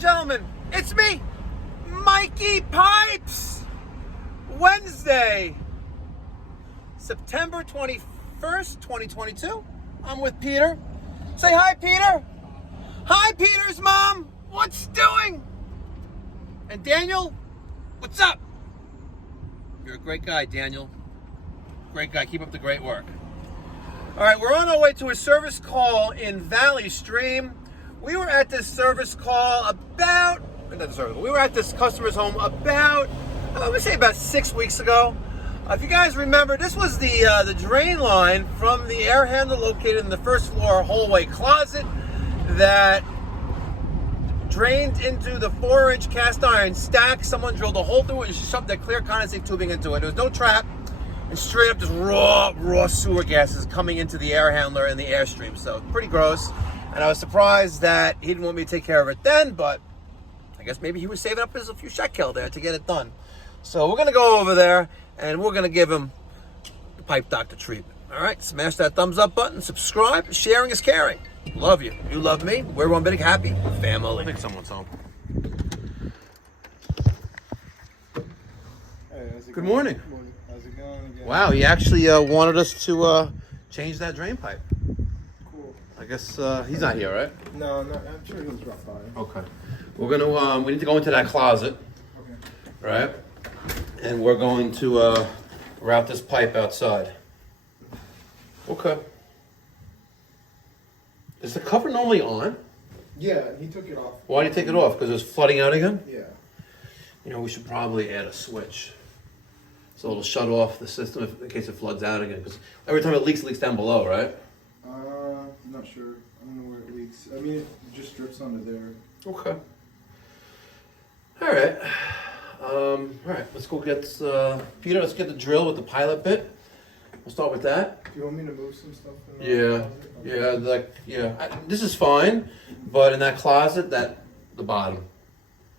and gentlemen, it's me, Mikey Pipes. Wednesday, September 21st, 2022. I'm with Peter. Say hi, Peter. Hi, Peter's mom. What's doing? And Daniel, what's up? You're a great guy, Daniel. Great guy. Keep up the great work. All right, we're on our way to a service call in Valley Stream. We were at this service call we were at this customer's home about 6 weeks ago. If you guys remember, this was the drain line from the air handler located in the first floor hallway closet that drained into the 4-inch cast iron stack. Someone drilled a hole through it and shoved that clear condensate tubing into it. There was no trap, and straight up just raw sewer gases coming into the air handler and the airstream. So pretty gross. And I was surprised that he didn't want me to take care of it then, but I guess maybe he was saving up a few shekel there to get it done. So we're gonna go over there and we're gonna give him the Pipe Doctor treatment. All right, smash that thumbs up button, subscribe. Sharing is caring. Love you. You love me. We're one big happy family. I think someone's home. Hey, how's it Good going? morning. Good morning. How's it going again? Wow, he actually wanted us to change that drain pipe. Cool. I guess he's not here, right? No, I'm sure he'll drop by. Okay. We're gonna we need to go into that closet, Okay. right? And we're going to route this pipe outside. Okay. Is the cover normally on? Yeah, he took it off. Why do you take it off? Because it's flooding out again? Yeah. You know, we should probably add a switch. So it'll shut off the system in case it floods out again. Because every time it leaks down below, right? I'm not sure. I don't know where it leaks. I mean, it just drips onto there. Okay. All right. All right, let's go get Peter, let's get the drill with the pilot bit. We'll start with that. Do you want me to move some stuff? This is fine, but in that closet, the bottom.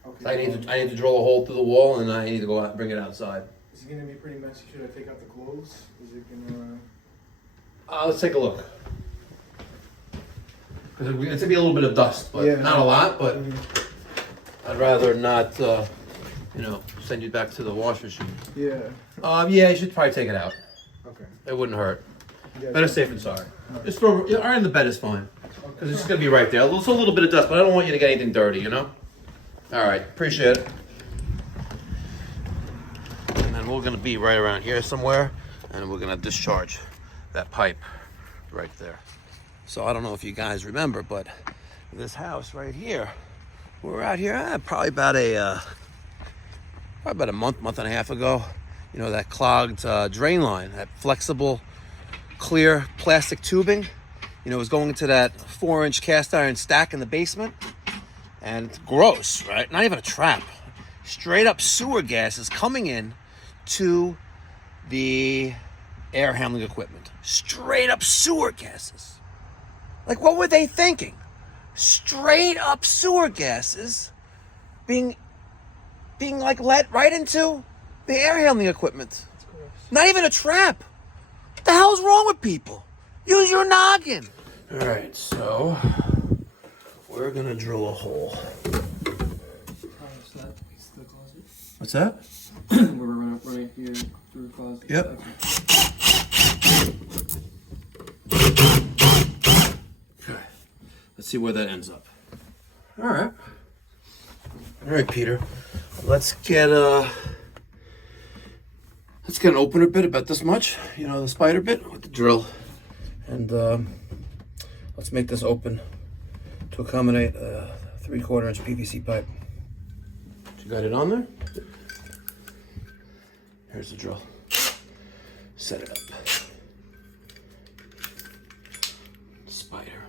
Okay. I need to drill a hole through the wall, and I need to go out and bring it outside. Is it gonna be pretty messy? Should I take out the clothes? Is it gonna? Let's take a look. Because it's gonna be a little bit of dust, but Yeah. not a lot. But I'd rather not, send you back to the wash machine. Yeah. Yeah, you should probably take it out. Okay. It wouldn't hurt. Yeah, Better safe than sorry. Just throw iron the bed is fine. Because it's just gonna be right there. It's a little bit of dust, but I don't want you to get anything dirty, you know? Alright, appreciate it. And then we're gonna be right around here somewhere, and we're gonna discharge that pipe right there. So I don't know if you guys remember, but this house right here, we were out here probably about a month and a half ago. You know, that clogged drain line, that flexible, clear plastic tubing, was going into that 4-inch cast iron stack in the basement. And it's gross, right? Not even a trap. Straight up sewer gases coming in to the air handling equipment. Straight up sewer gases. Like, what were they thinking? Straight up sewer gases being like let right into the air handling equipment. Not even a trap. What the hell's wrong with people? Use your noggin. All right, so we're gonna drill a hole. What's that? We're running here through the closet. Yep. Okay. Let's see where that ends up. All right. All right, Peter. Let's get an opener bit about this much. The spider bit with the drill, and let's make this open to accommodate a 3/4 inch PVC pipe. You got it on there? Here's the drill. Set it up. Spider.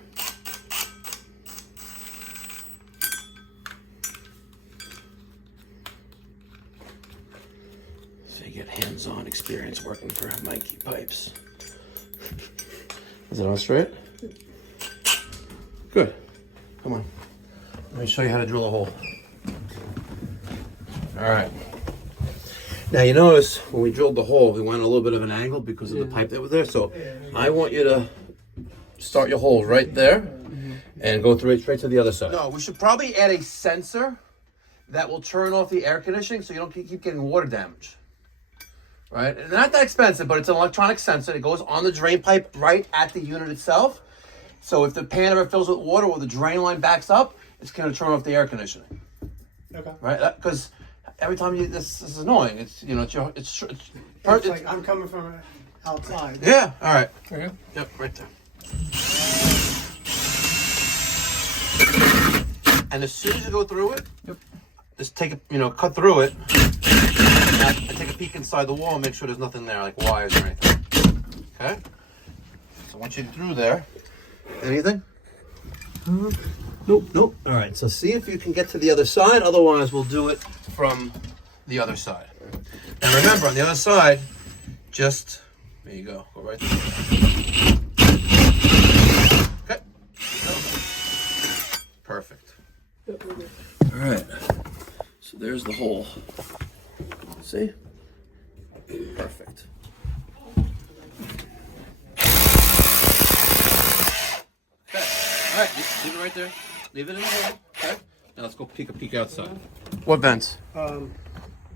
So you get hands-on experience working for Mikey Pipes. Is it on straight? Good. Come on. Let me show you how to drill a hole. All right. Now you notice when we drilled the hole, we went a little bit of an angle because of the pipe that was there. So I want you to start your hole right there, and go through it straight to the other side. No, we should probably add a sensor that will turn off the air conditioning so you don't keep getting water damage. Right? And not that expensive, but it's an electronic sensor. It goes on the drain pipe right at the unit itself. So if the pan ever fills with water or the drain line backs up, it's going to turn off the air conditioning. Okay. Right? Because every time this is annoying. It's It's like I'm coming from outside. Yeah. All right. Okay. Yep. Right there. And as soon as you go through it, just take it. Cut through it. And take a peek inside the wall and make sure there's nothing there, like wires or anything. Okay. So once you're through there, anything? Nope. All right. So see if you can get to the other side. Otherwise, we'll do it from the other side. And remember, on the other side, just there you go. Go right there. Okay. Perfect. All right. So there's the hole. See? Perfect. Okay. All right. Leave it right there. Leave it in the hole. Okay. Now let's go take a peek outside. What vents?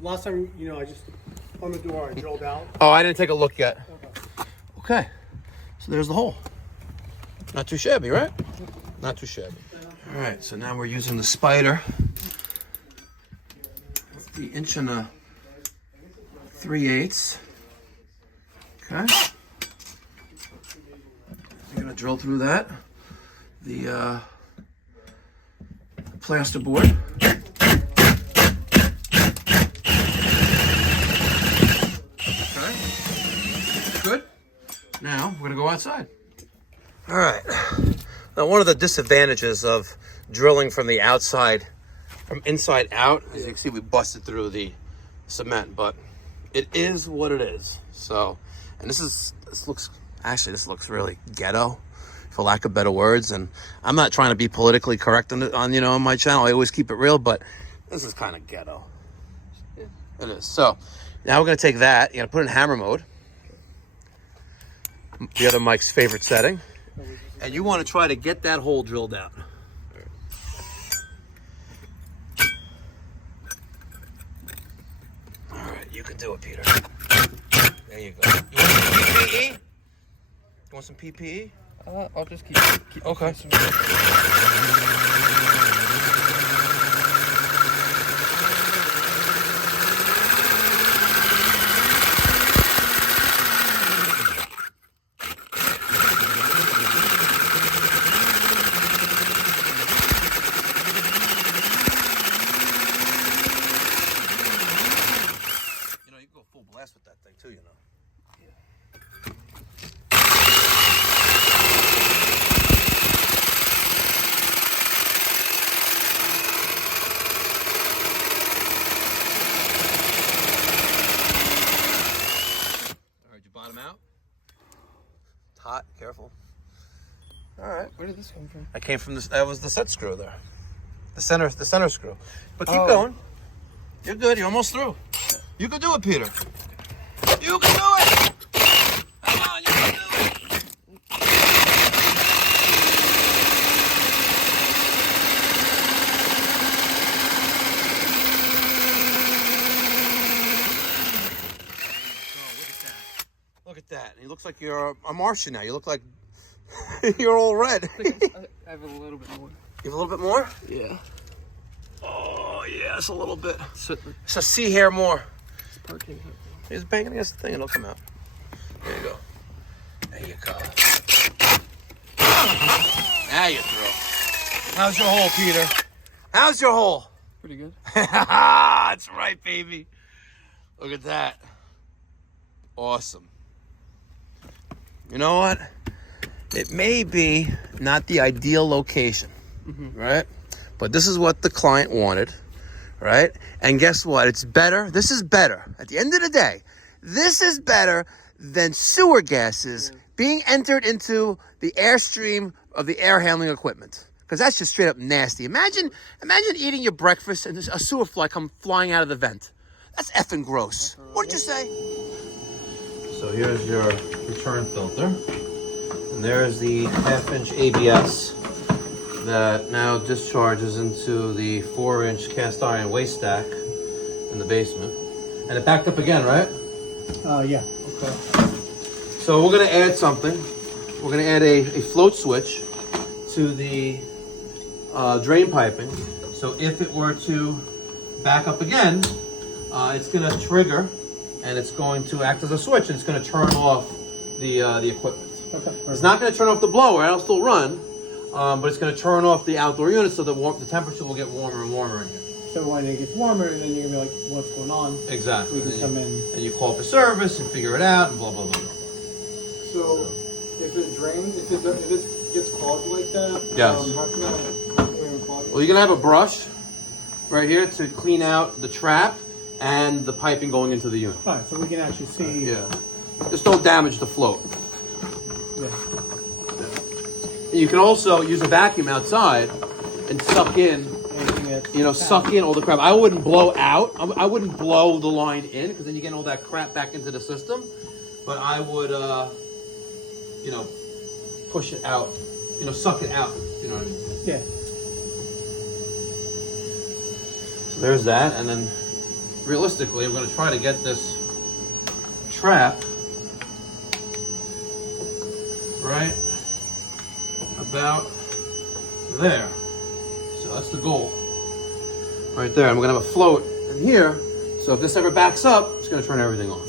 Last time, I just on the door, I drilled out. Oh, I didn't take a look yet. Okay. Okay. So there's the hole. Not too shabby, right? Not too shabby. All right. So now we're using the spider. The 1 3/8. Okay. You're gonna drill through that. The plasterboard. Okay. Good. Now we're gonna go outside. All right. Now, one of the disadvantages of drilling from the outside, from inside out, as you can see, we busted through the cement, but it is what it is. So, and this looks really ghetto, for lack of better words. And I'm not trying to be politically correct on my channel. I always keep it real, but this is kind of ghetto. It is. So now we're gonna take that. You're gonna put it in hammer mode. The other Mike's favorite setting, and you want to try to get that hole drilled out. You can do it, Peter. There you go. You want some PPE? You want some PPE? I'll just keep okay. With that thing too, All right, you bottom out. It's hot. Careful. All right. Where did this come from? I came from this. That was the set screw there. The center screw. But keep going. You're good. You're almost through. You can do it, Peter. You can do it! Come on, you can do it! Look at that. He looks like you're a Martian now. You look like you're all red. I have a little bit more. You have a little bit more? Yeah. Oh, yes, a little bit. So see here more. It's parking. He's banging against the thing and it'll come out. There you go. There you go. Now you're through. How's your hole, Peter? How's your hole? Pretty good. That's right, baby. Look at that. Awesome. You know what? It may be not the ideal location, right? But this is what the client wanted. Right? And guess what? It's better. This is better. At the end of the day, this is better than sewer gases being entered into the airstream of the air handling equipment. Because that's just straight up nasty. Imagine eating your breakfast and a sewer fly come flying out of the vent. That's effing gross. What'd you say? So here's your return filter. And there's the half-inch ABS that now discharges into the 4-inch cast iron waste stack in the basement. And it backed up again, right? Yeah. Okay. So we're gonna add something. We're gonna add a float switch to the drain piping. So if it were to back up again, it's gonna trigger and it's going to act as a switch and it's gonna turn off the equipment. Okay. It's not gonna turn off the blower, it'll still run, but it's gonna turn off the outdoor unit so that the temperature will get warmer and warmer in here. So when it gets warmer, then you're gonna be like, what's going on? Exactly. We can come in. And you call for service and figure it out and blah, blah, blah, blah. So if it drains, if it gets clogged like that, Yes. how can I unclog it? Well, you're gonna have a brush right here to clean out the trap and the piping going into the unit. Alright, so we can actually see. Yeah. Just don't damage the float. Yeah. And you can also use a vacuum outside and suck in, Anything that's suck in all the crap. I wouldn't blow out. I wouldn't blow the line in because then you get all that crap back into the system. But I would, push it out. Suck it out. You know what I mean? Yeah. So there's that. And then realistically, I'm going to try to get this trap right about there. So that's the goal. Right there. I'm going to have a float in here. So if this ever backs up, it's going to turn everything off.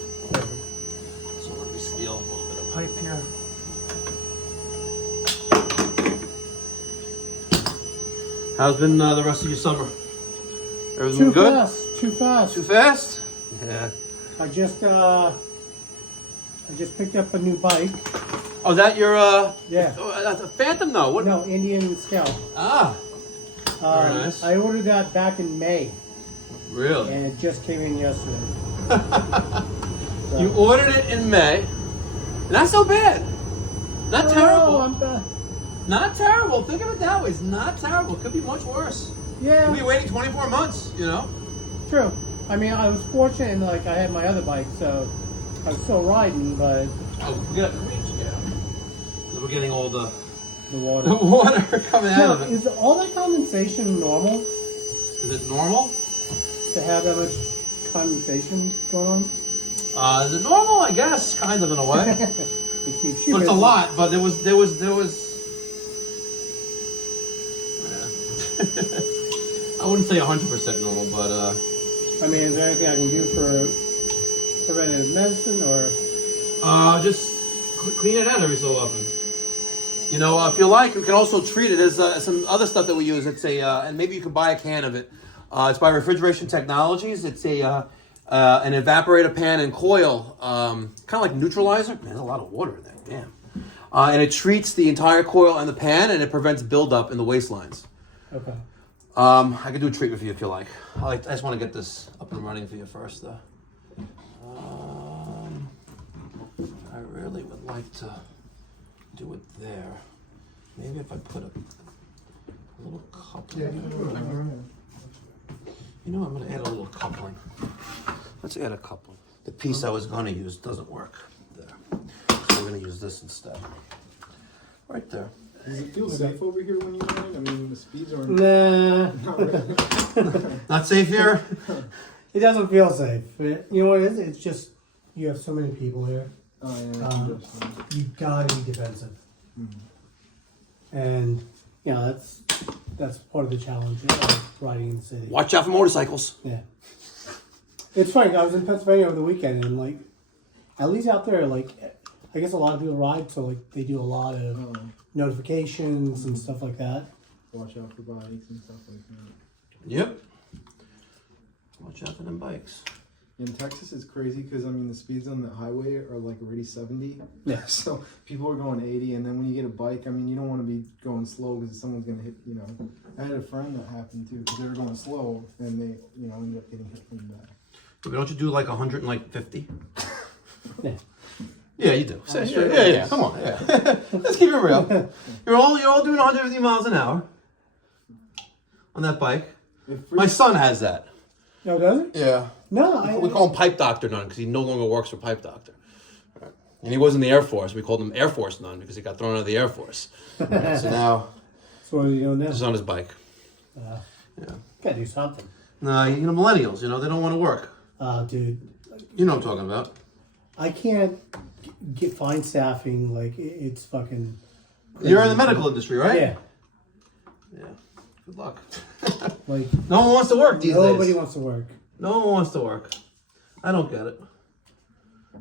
So let me steal a little bit of pipe here. How's been the rest of your summer? Everything Too good? fast. Too fast. Too fast? Yeah. I just picked up a new bike. Oh, that your Yeah. that's a Phantom? No. What? No, Indian Scout. Ah. Very nice. I ordered that back in May, Really? and it just came in yesterday. You ordered it in May. Not so bad. Not terrible. Not terrible. Think of it that way. It's not terrible. It could be much worse. Yeah. You'll be waiting 24 months, True. I mean, I was fortunate in I had my other bike, so I was still riding, but Oh, we got the reach, yeah. We're getting all the the water coming out Now, of it. is all that condensation normal Is it normal? to have that much condensation going on? Is it normal? I guess, kind of in a way. It keeps you But it's a busy. lot. But there was. I wouldn't say 100% normal, but I mean, is there anything I can do for preventative medicine or? just clean it out every so often. If you like, you can also treat it as some other stuff that we use. It's and maybe you can buy a can of it. It's by Refrigeration Technologies. It's an evaporator pan and coil, kind of like neutralizer. Man, there's a lot of water in there. Damn. And it treats the entire coil and the pan, and it prevents buildup in the waste lines. Okay. I could do a treatment for you if you like. I just want to get this up and running for you first, though. I really would like to do it there. Maybe if I put a little coupling. I'm going to add a little coupling. Let's add a coupling. The piece I was going to use doesn't work there. So we're going to use this instead. Right there. Does it feel safe over here when you ride? I mean, the speeds are Nah, not really. Not safe here? it doesn't feel safe. You know what it is? It's just you have so many people here. Oh, yeah, You gotta be defensive, and that's part of the challenge of riding in the city. Watch out for motorcycles. Yeah, it's funny. I was in Pennsylvania over the weekend, and at least out there, I guess a lot of people ride, so they do a lot of notifications and stuff like that. Watch out for bikes and stuff like that. Yep. Watch out for them bikes. In Texas, it's crazy because the speeds on the highway are already 70. Yeah. So people are going 80, and then when you get a bike, you don't want to be going slow because someone's gonna hit. I had a friend that happened too because they were going slow and they ended up getting hit from the back. But don't you do 150? Yeah. Yeah, you do. Sure. Yeah. Come on. Yeah. Let's keep it real. You're all doing 150 miles an hour on that bike. My son has that. No, does it? Yeah. No, We call him Pipe Doctor None because he no longer works for Pipe Doctor. Right. And he was in the Air Force. We called him Air Force None because he got thrown out of the Air Force. Right. So now So what are you doing now? He's on his bike. Yeah. Yeah. Gotta do something. Nah, millennials, they don't want to work. Dude, You know what I'm talking about. I can't find staffing. Like, it's fucking... You're in the medical industry, right? Yeah. Yeah. Good luck. Like, No one wants to work these days. nobody wants to work. No one wants to work. I don't get it.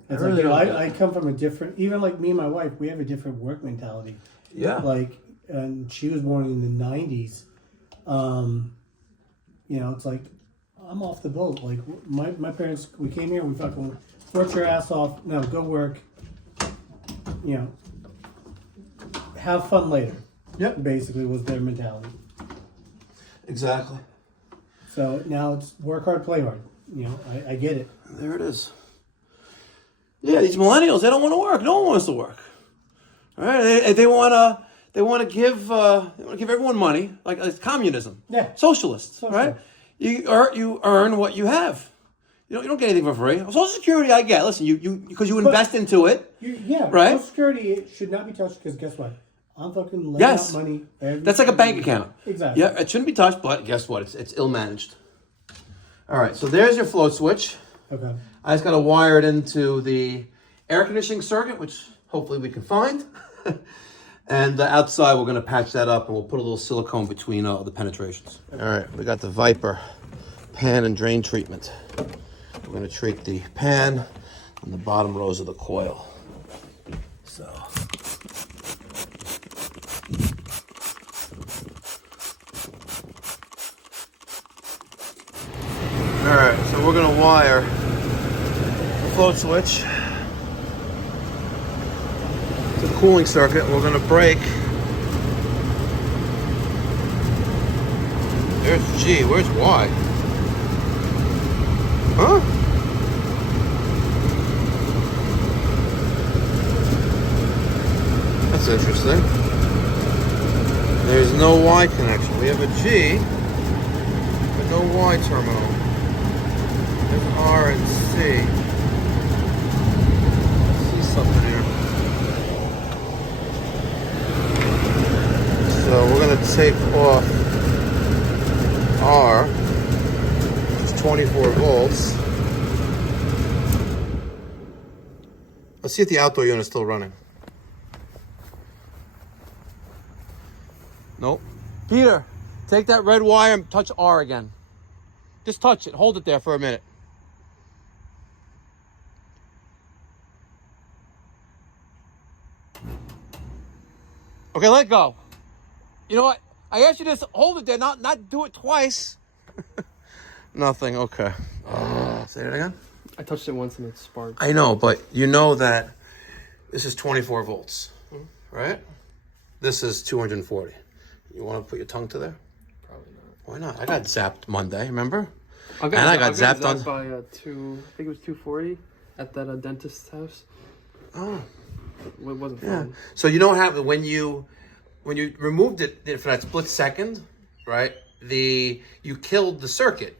It's really don't get I come from a different... Even like me and my wife, we have a different work mentality. Yeah. Like, and she was born in the 90s. It's like, I'm off the boat. Like, my parents, we came here, we fucking worked your ass off. No, go work. Have fun later. Yep. Basically was their mentality. Exactly. So now it's work hard, play hard. I get it. There it is. Yeah, these millennials, they don't want to work. No one wants to work. All right, they want to give everyone money, like it's communism. Yeah. Socialists, right? You earn what you have. You don't get anything for free. Social Security, I get. Listen, because you invest into it. Right. Social Security should not be touched because guess what? I'm fucking laying out money. That's like a bank account. Exactly. Yeah, it shouldn't be touched, but guess what? It's ill managed. All right, so there's your float switch. Okay. I just got to wire it into the air conditioning circuit, which hopefully we can find. And outside, we're going to patch that up, and we'll put a little silicone between the penetrations. All right, we got the Viper pan and drain treatment. We're going to treat the pan and the bottom rows of the coil. So. All right, so we're going to wire the float switch to the cooling circuit. We're going to break. There's G. Where's Y? Huh? That's interesting. There's no Y connection. We have a G, but no Y terminal. There's R and C. I see something here. So we're going to take off R, which is 24 volts. Let's see if the outdoor unit is still running. Nope. Peter, take that red wire and touch R again. Just touch it. Hold it there for a minute. Okay, let go. You know what? I asked you to just hold it there, not do it twice. Nothing. Okay. Say it again. I touched it once and it sparked. I know, but you know that this is 24 volts, right? This is 240. You want to put your tongue to there? Probably not. Why not? I got zapped Monday, remember? I got zapped on by I think it was 240 at that dentist's house. Oh. It wasn't Yeah. fun. So you know what happened when you removed it for that split second, right? You killed the circuit,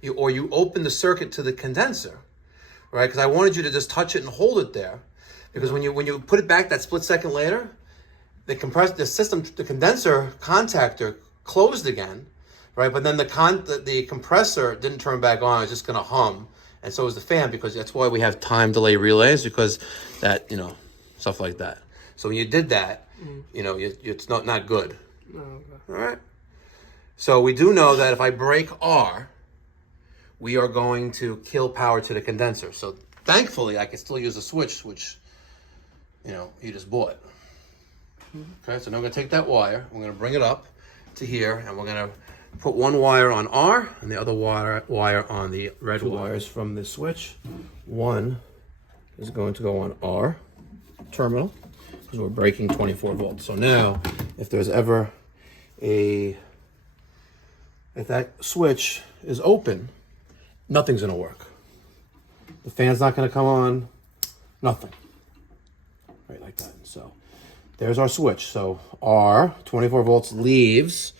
you opened the circuit to the condenser, right? Because I wanted you to just touch it and hold it there, because when you put it back that split second later, the condenser contactor closed again, right? But then the compressor didn't turn back on; it's just going to hum, and so is the fan, because that's why we have time delay relays, because that stuff like that. So when you did that, it's not good. Oh, okay. All right. So we do know that if I break R, we are going to kill power to the condenser. So thankfully, I can still use a switch, which you just bought. Okay. So now I'm going to take that wire. We're going to bring it up to here, and we're going to put one wire on R and the other wire on the red wires from the switch. One is going to go on R terminal, because we're breaking 24 volts. So now, if there's ever if that switch is open, nothing's going to work. The fan's not going to come on, nothing. Right, like that. So there's our switch. So R, 24 volts, leaves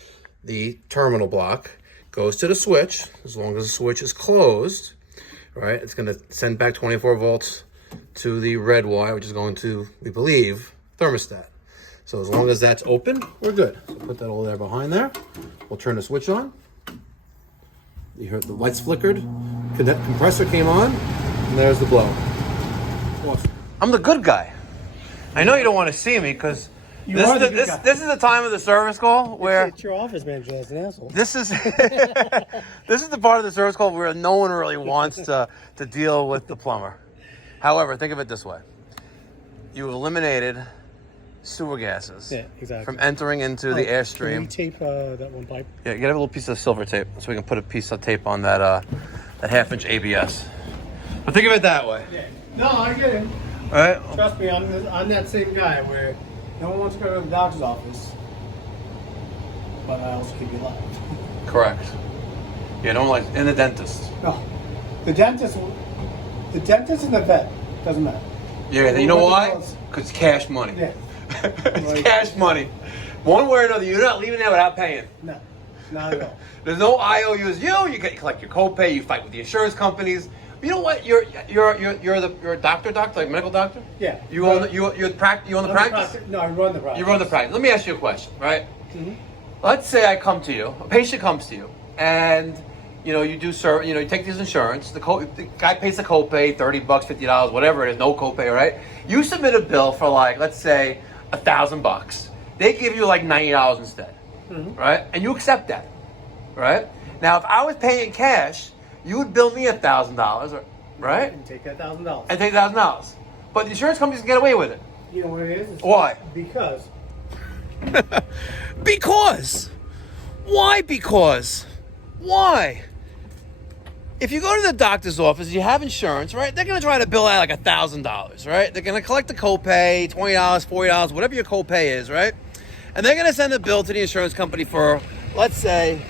the terminal block, goes to the switch. As long as the switch is closed, right, it's going to send back 24 volts to the red wire, which is going to, we believe, thermostat. So as long as that's open, we're good. So put that all there behind there. We'll turn the switch on. You heard the lights flickered. Compressor came on, and there's the blow. Awesome. I'm the good guy. I know you don't want to see me because this is the time of the service call where It's your office manager that's an asshole. this is this is the part of the service call where no one really wants to deal with the plumber. However, think of it this way: you eliminated sewer gases from entering into the airstream. Can we tape that one pipe? Yeah, get a little piece of silver tape so we can put a piece of tape on that that half-inch ABS. But think of it that way. Yeah. No, I get it. All right. Trust me, I'm that same guy where no one wants to go to the doctor's office, but I also keep you alive. Correct. Yeah, no one likes, and the dentist. No, the dentist and the vet doesn't matter. Yeah, you know why? Because it's cash money. Yeah. It's cash money. One way or another, you're not leaving there without paying. No, not at all. There's no IOUs. You collect your copay. You fight with the insurance companies. You know what? You're a doctor, like medical doctor. Yeah. You own the practice. No, I run the practice. You run the practice. Let me ask you a question, right? Mm-hmm. Let's say I come to you, a patient comes to you, and you take this insurance. The guy pays the copay, $30, $50, whatever it is, no copay, right? You submit a bill for like, let's say, $1,000. They give you like $90 instead, right? And you accept that, right? Now, if I was paying cash, you would bill me $1,000, right? And take that $1,000. And take $1,000. But the insurance companies can get away with it. You know what it is? Why? Because. Because. Why because? Why? If you go to the doctor's office, you have insurance, right? They're going to try to bill out like $1,000, right? They're going to collect the copay, $20, $40, whatever your copay is, right? And they're going to send a bill to the insurance company for, let's say,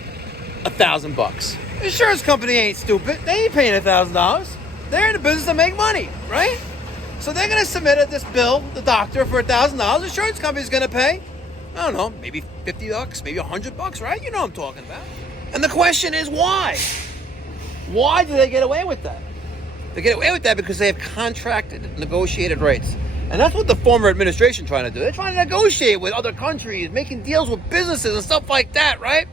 $1,000. The insurance company ain't stupid. They ain't paying $1,000. They're in the business to make money, right? So they're going to submit this bill, the doctor, for $1,000. The insurance company's going to pay, I don't know, maybe $50, maybe $100, right? You know what I'm talking about. And the question is why? Why do they get away with that? They get away with that because they have contracted, negotiated rates. And that's what the former administration trying to do. They're trying to negotiate with other countries, making deals with businesses and stuff like that, right?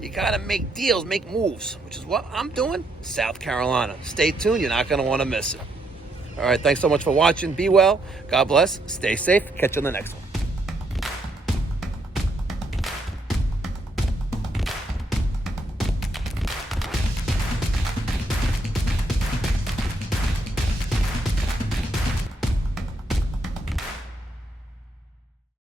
You gotta make deals, make moves, which is what I'm doing. South Carolina. Stay tuned. You're not gonna want to miss it. All right. Thanks so much for watching. Be well. God bless. Stay safe. Catch you on the next one.